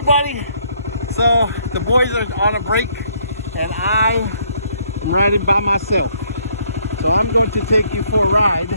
everybody. So the boys are on a break and I am riding by myself. So I'm going to take you for a ride